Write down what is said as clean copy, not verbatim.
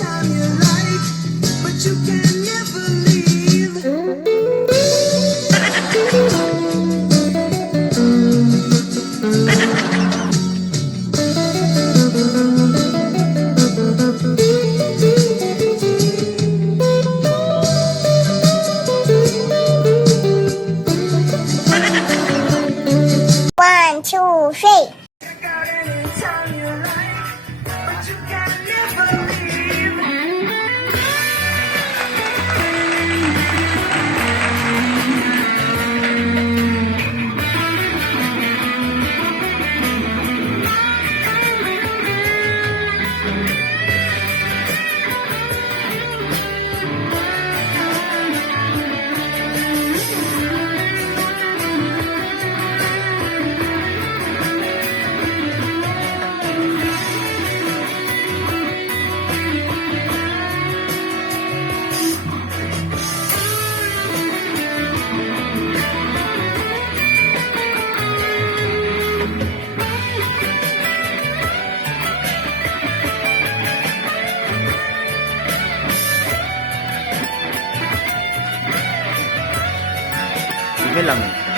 anytime you like, but you can never leave. One, two, three. Check out anytime you like, but you can never leave. Sige lang.